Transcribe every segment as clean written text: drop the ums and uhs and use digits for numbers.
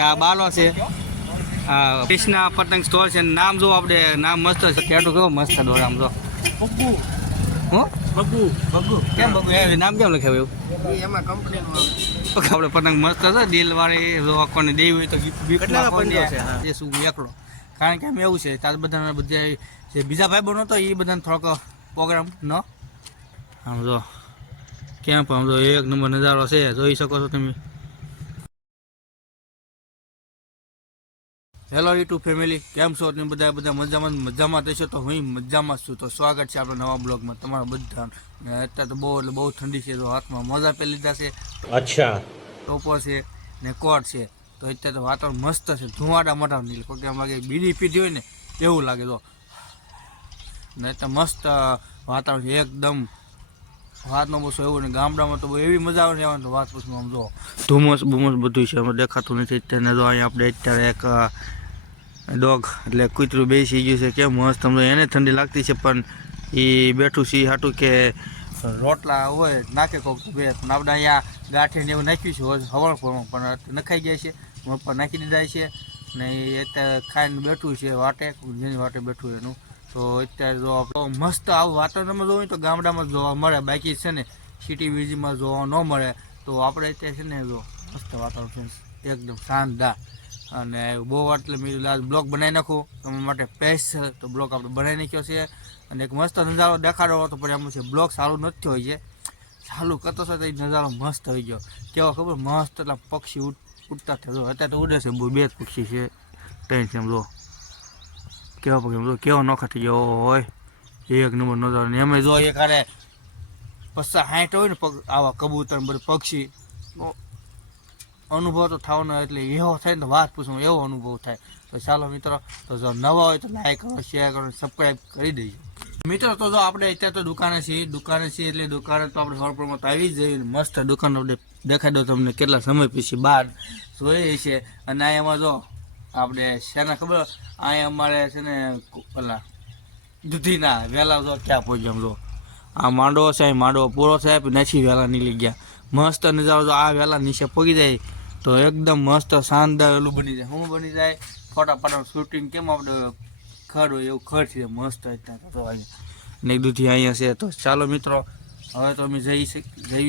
આ બાલો છે, આ કૃષ્ણા પતંગ સ્ટોર છે. નામ જો આપણે નામ મસ્ત છે, કેટું કેવો મસ્ત દોર આમ જો બગ્ગુ હું બગ્ગુ બગ્ગુ કેમ બગુ એ નામ કેમ લખાવ્યું એવું? એમાં કંપનીનું આવે. આપણે પતંગ મસ્ત છે, દિલ વાળી જો કોને દેવી હોય તો કેટલાનો પંજો છે? હા. એ શું એકલો, કારણ કે એમ એવું છે તાર બધાને બધા જે બીજા ભાઈ બનો તો એ બધાને થોડોક પ્રોગ્રામ ન આમ જો કેમ પણ આમ જો એક નંબર નજારો છે, જોઈ શકો છો તમે. હેલો યુટ્યુબ ફેમિલી, કેમ છો તમે બધા મજામાં થશો? તો હું મજામાં છું. તો સ્વાગત છે આપણા નવા બ્લોગમાં તમારા બધા. અત્યારે તો બહુ ઠંડી છે, તો હાથમાં મોજા પહેરી લીધા છે, અચ્છા. ટોપો છે ને કોટ છે. તો અત્યારે તો વાતાવરણ મસ્ત છે, ધુવાડા મોટા નીકળે કોઈ કેમ લાગે બીડી પીધી હોય ને એવું લાગે. તો ને અત્યારે મસ્ત વાતાવરણ છે એકદમ. વાત ન પૂછો એવું ને, ગામડામાં તો એવી મજા આવે ને આવવાની તો વાત પૂછમાં. આમ જો ધુમ્મસ બુમસ બધું છે, અમે દેખાતું નથી અત્યારે. જો અહીંયા આપણે અત્યારે એક ડોગ એટલે કૂતરું બેસી ગયું છે, કેમ મસ્ત સમજો. એને ઠંડી લાગતી છે પણ એ બેઠું છે હાટું કે રોટલા હોય નાખે કોક બે. પણ આપણે અહીંયા ગાંઠિયાને એવું નાખ્યું છે હવળ પણ નખાઈ ગયા છે, ઉપર નાખી દીધા છે ને એ અત્યારે ખાઈને બેઠું છે વાટે, જેની વાટે બેઠું એનું. તો અત્યારે જો મસ્ત આવું વાતાવરણમાં જોવું તો ગામડામાં જોવા મળે, બાકી છે ને સિટી વિઝીમાં જોવા ન મળે. તો આપણે અત્યારે છે ને જો મસ્ત વાતાવરણ છે એકદમ શાનદાર. અને બહુ એટલે મેં આજ બ્લોગ બનાવી નાખું તમારા માટે સ્પેશિયલ. તો બ્લોગ આપણે બનાવી નાખ્યો છે અને એક મસ્ત નજારો દેખાડો હતો, પણ એમ છે બ્લોગ સારું નથી હોય છે. ચાલુ કરતો છે તો એ નજારો મસ્ત થઈ ગયો. કેવો ખબર મસ્ત એટલા પક્ષી ઉડતા થયો. અત્યારે તો ઉડે છે બે જ પક્ષી છે, ત્રણ છે. જો કેવા પક્ષી જો કેવો નોખા થઈ ગયો હોય, એક નંબર નજારો. ને એમ જો એક આરે 50-60 હોય ને આવા કબૂતર બધું પક્ષી, અનુભવ તો થવાનો એટલે એવો થાય ને તો વાત પૂછું, એવો અનુભવ થાય. તો ચાલો મિત્રો, તો જો નવા હોય તો લાઈક કરો, શેર કરો, સબસ્ક્રાઈબ કરી દેજો મિત્રો. તો જો આપણે અત્યારે તો દુકાને છીએ એટલે દુકાને તો આપણે હોરપુરમાં તો આવી જ જઈએ. મસ્ત દુકાન આપણે દેખાઈ દો તમને કેટલા સમય પછી બહાર જોઈએ છે. અને અહીંયામાં જો આપણે શેના ખબર, અહીંયા અમારે છે ને પેલા દૂધીના વહેલા જો ક્યાં પહોંચ્યા જો આ માંડવો છે, માંડવો પૂરો થાય પછી વહેલા નીકળી ગયા. મસ્ત નજારો જો આ વહેલા નીચે પગી જાય તો એકદમ મસ્ત શાનદાર ઓલું બની જાય. શું બની જાય? ફોટા પાટા શૂટિંગ કેમ આપણે ખડ હોય એવું ખડ છે મસ્ત. અત્યારે તો અહીંયા ને દૂધી અહીંયા છે. તો ચાલો મિત્રો, હવે તો અમે જઈએ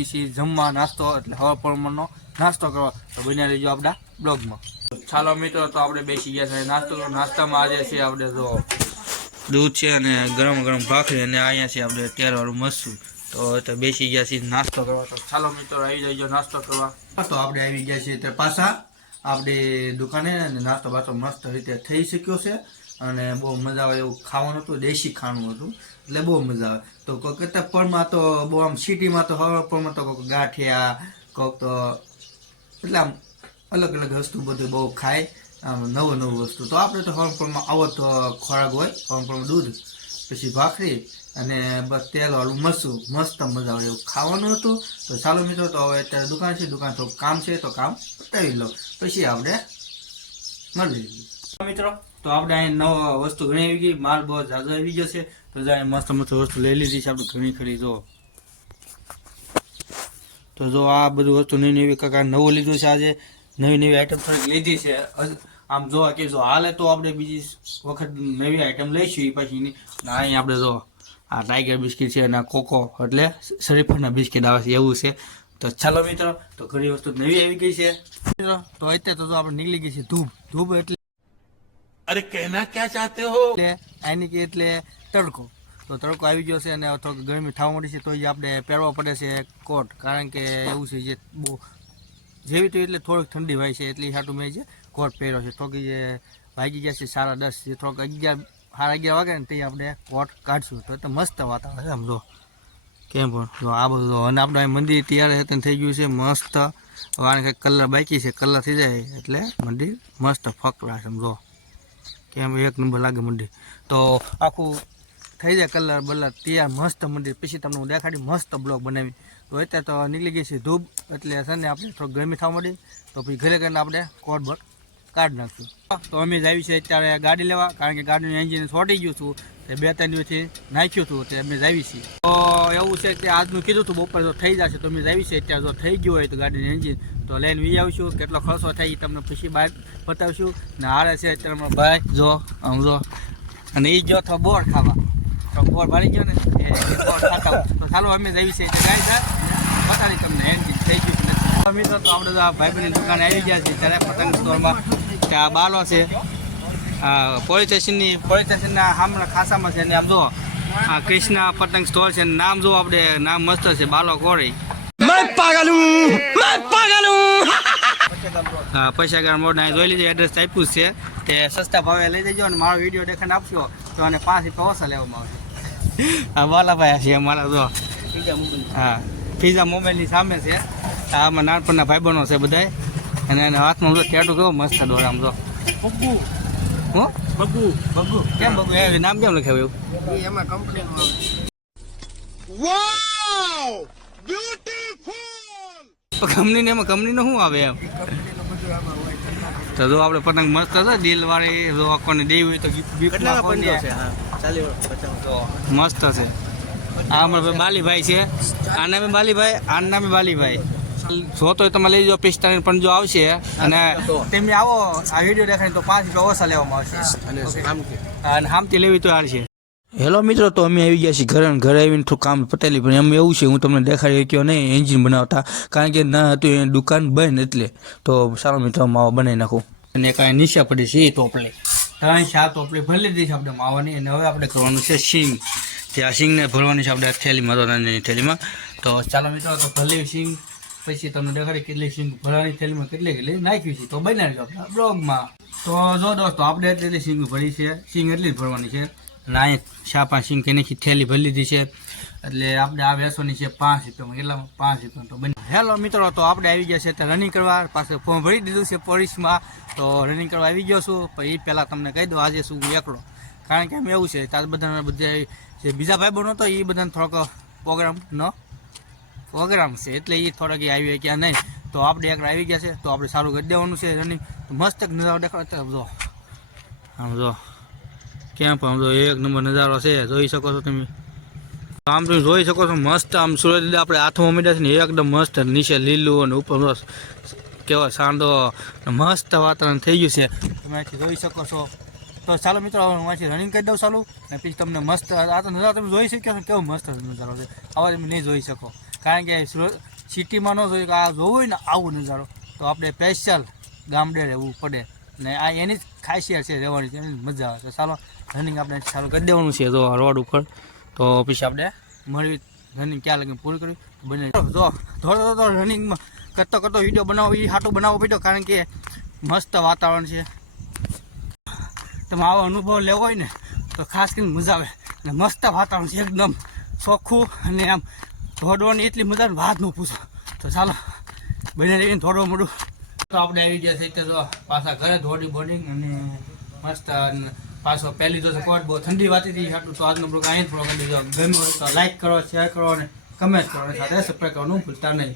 છીએ જમવા, નાસ્તો એટલે હવા પ્રમાણનો નાસ્તો કરવા. તો બન્યા રહીજો આપણા બ્લોગમાં. ચાલો મિત્રો, તો આપણે બેસી ગયા છે નાસ્તો. નાસ્તામાં આજે છે આપણે જો દૂધ છે અને ગરમ ગરમ ભાખરી, અને અહીંયા છે આપણે તેલવાળું મરચું. તો બેસી ગયા છીએ નાસ્તો કરવા. તો ચાલો મિત્રો આવી જજો નાસ્તો કરવા. તો આપણે આવી ગયા છીએ તે પાછા આપણી દુકાને, અને નાસ્તો બાસ્તો મસ્ત રીતે થઈ શક્યો છે. અને બહુ મજા આવે એવું ખાવાનું હતું, દેશી ખાવાનું હતું એટલે બહુ મજા આવે. તો કોઈ કરતા પણમાં તો બહુ આમ સિટીમાં તો હવે પણમાં તો કોઈક ગાંઠિયા, કોઈક તો એટલે આમ અલગ અલગ વસ્તુ બધું બહુ ખાય, આમ નવું વસ્તુ. તો આપણે તો હવનપુરમાં આવો તો ખોરાક હોય, હવનપુરમાં દૂધ પછી ભાખરી અને બસ તેલવાળું મરચું, મસ્ત મજા આવે એવું ખાવાનું હતું. તો ચાલો મિત્રો, તો હવે અત્યારે દુકાન છે, દુકાન તો કામ છે તો કામ પતાવી લો, પછી આપણે મળી મિત્રો. તો આપણે અહીં નવા વસ્તુ ઘણી આવી ગઈ, માલ બહુ ઝાઝો આવી ગયો છે. તો જાય મસ્ત મસ્ત વસ્તુ લઈ લીધી છે આપણે ઘણી ખરી. જો તો જો આ બધું વસ્તુ નવી નવી કાકા નવું લીધું છે. આજે નવી આઈટમ થોડીક લીધી છે. આમ જોવા કે જો હાલે તો આપણે બીજી વખત નવી આઈટમ લઈશું એ પછી. અહીં આપણે જો આ ટાઈગર બિસ્કિટ છે અને કોકો એટલે શરીફળના બિસ્કિટ આવે છે એવું છે. તો ચાલો મિત્રો, તો ઘણી વસ્તુ નવી આવી ગઈ છે મિત્રો. તો અત્યારે તો આપણે નીકળી ગઈ છે ધૂપ એટલે અરે કહેના ક્યાં ચાહતે હો, આની કે એટલે તડકો. તો તડકો આવી ગયો છે અને થોડીક ગરમી થવા માંડી છે. તો એ આપણે પહેરવા પડે છે કોટ, કારણ કે એવું છે જે બહુ જેવી તો એટલે થોડીક ઠંડી હોય છે એટલે હાટું મેં જે કોટ પહેર્યો છે. થોડીક જે વાગી ગયા છે 10:30, જે થોડોક 11 વાગે ને તે આપણે કોટ કાઢશું. તો મસ્ત વાતાવરણ છે આમ જો કેમ પણ આ બધું. અને આપણે મંદિર તૈયાર થઈ ગયું છે મસ્ત. આને કંઈક કલર બાકી છે, કલર થઈ જાય એટલે મંદિર મસ્ત ફકરા છે જો કેમ એક નંબર લાગે મંદિર. તો આખું થઈ જાય કલર બલર તૈયાર મસ્ત મંદિર, પછી તમને હું દેખાડી મસ્ત બ્લોગ બનાવી. તો અત્યારે તો નીકળી ગઈ છે ધૂપ એટલે છે ને આપણે થોડુંક ગરમી થવા માંડી. તો પછી ઘરે કરીને આપણે કોટ બટ કાઢી નાખશું. તો અમે જ આવી છે અત્યારે ગાડી લેવા, કારણ કે ગાડીનું એન્જિન છોટી ગયું હતું તે 2-3 દિવસથી નાખ્યું હતું તે અમે જાવી છીએ. તો એવું છે કે આજનું કીધું હતું બપોર જો થઈ જશે તો અમે જાવી છીએ. અત્યારે જો થઈ ગયું હોય તો ગાડીનું એન્જિન તો લઈને વી આવશું. કેટલો ખર્ચો થાય એ તમને પછી બહાર બતાવશું. ને હારે છે અત્યારે અમારા ભાઈ જો આમ જો, અને એ જો તો બોર ખાવા તો બોર ભરી ગયો ને એ બોર ખાતા હોય. તો ચાલો અમે જાવી છીએ એટલે ગાડી બતાવી તમને એન્જિન થઈ ગયું છે. મિત્રો તો આપણે તો આ ભાઈબંધની દુકાને આવી ગયા છીએ ત્યારે પતંગ સ્ટોરમાં ત્યાં બાલો છે. પોલીસ સ્ટેશનના સામે ખાસામાં છે. અને આમ જો આ કૃષ્ણા પતંગ સ્ટોર છે. નામ જો આપણે નામ મસ્ત છે, બાલો કોરી. હા, પૈસાગાર મોડ જોઈ લીધું, એડ્રેસ આપ્યું છે. તે સસ્તા ભાવે લઈ જજો અને મારો વિડીયો દેખાને આપશો તો અને 5 રૂપિયા ઓછા લેવામાં આવશે. હા, બાલાભાઈ છે અમારા જો. હા, પીઝા મોબાઈલની સામે છે. આમાં નાનપણના ભાઈબંધો છે બધાય. અને એના હાથમાં જો ટેટુ કેવો મસ્ત દોર આમ જો. હું બગ્ગુ કેમ બગ્ગુ એ નામ કેમ લખાવ્યું એવું? એમાં કંપનીનું આવે. કંપનીને એમાં કંપનીનું શું આવે એમ? તો જો આપણે પતંગ મસ્ત છે દિલ વાળી, જો કોને દેવી હોય તો ગિફ્ટ મસ્ત છે. આ અમારા બાલીભાઈ છે. આ નામે બાલીભાઈ. જો તો તમે લઈ જાઓ 45 પણ જો આવશે અને તમે આવો આ વિડીયો દેખાય તો 5 રૂપિયા ઓછા લેવામાં આવશે અને હામથી લેવી તો હાલશે. હેલો મિત્રો, તો અમે આવી ગયા છીએ ઘરે આવીને થોડું કામ પટેલી, પણ એમ એવું છે હું તમને દેખાડી શક્યો નહીં એન્જિન બનાવતા, કારણ કે ના હતું એ દુકાન બંધ એટલે. તો સારો મિત્રો માવા બનાવી નાખું. અને કાંઈ નીચા પડી છે એ ટોપલી 3-4 ટોપલી ભરી લીધી છે આપણે માવાની. અને હવે આપણે કરવાનું છે સિંગ. ત્યાં સિંગને ભરવાની છે આપણે થેલીમાં, તો નાની થેલીમાં. તો ચાલો મિત્રો તો ભરલી સિંગ પછી તમને દેખાડી કેટલી સિંગ ભરવાની થેલીમાં કેટલી નાખી છે તો બનાવી દો આપણા બ્લોગમાં. તો જો દોસ્તો આપણે એટલી સિંગ ભરી છે, સિંગ એટલી જ ભરવાની છે. અને અહીં 4-5 સિંગ કે નાખી થેલી ભરી લીધી છે. એટલે આપણે આ વેસવાની છે 5 રૂપિયામાં. કેટલામાં 5 રૂપિયા તો બને. હેલો મિત્રો, તો આપણે આવી ગયા છે ત્યાં રનિંગ કરવા. પાછું ફોર્મ ભરી દીધું છે પોલીસમાં. તો રનિંગ કરવા આવી ગયો છું. પણ એ પહેલાં તમને કહી દો આજે શું હું એકલો, કારણ કે એમ એવું છે ત્યારે બધા જે બીજા ભાઈ બનો હતો એ બધાને થોડોક પ્રોગ્રામ છે એટલે એ થોડાક આવી ગયા નહીં. તો આપણે એક આવી ગયા છે તો આપણે સારું કરી દેવાનું છે રનિંગ. તો મસ્ત નજારો દેખાડો જો, આમ જો કેમ્પ, આમ જો 1 નંબર નજારો છે, જોઈ શકો છો તમે. આમ તમે જોઈ શકો છો મસ્ત આમ સુરત આપણે હાથમાં મીડા છે ને એકદમ મસ્ત, નીચે લીલું અને ઉપર કેવો સાંડો મસ્ત વાતાવરણ થઈ ગયું છે તમે અહીંથી જોઈ શકો છો. તો ચાલો મિત્રો હું અહીંથી રનિંગ કરી દઉં ચાલુ, અને પછી તમને મસ્ત આ તો નજારો તમે જોઈ શકો છો કેવો મસ્ત નજારો છે. આવા તમે નહીં જોઈ શકો, કારણ કે સિટીમાં ન જોઈ કે આ જોવું હોય ને આવું નજારો તો આપણે સ્પેશિયલ ગામડે રહેવું પડે. ને આ એની જ ખાસિયત છે રહેવાની, એની મજા આવે છે. ચાલો રનિંગ આપણે ચાલુ કરી દેવાનું છે જો રોડ ઉપર. તો પછી આપણે મળવી રનિંગ ક્યાં લગી પૂરી કરી બને. જો થોડો રનિંગમાં કરતો વિડીયો બનાવો એ હાટું બનાવવો પડ્યો, કારણ કે મસ્ત વાતાવરણ છે. તમે આવો અનુભવ લેવો હોય ને તો ખાસ કરીને મજા આવે. અને મસ્ત વાતાવરણ છે એકદમ ચોખ્ખું, અને આમ દોડવાની એટલી મજા આવે વાત ન પૂછો. તો ચાલો બને લઈને થોડું મોડું તો આપણે આવી ગયા છે તો પાછા ઘરે દોડી બોર્ડિંગ અને મસ્ત. પાછો પહેલી તો કોટ બહુ ઠંડી વાતી હતી હાટું. તો આજનો બ્લોગ અહીં જ પૂરો કરી દીધો. ગમ્યો તો લાઈક કરો, શેર કરો અને કમેન્ટ કરો, અને સાથે સબસ્ક્રાઈબ કરવાનું ભૂલતા નહીં.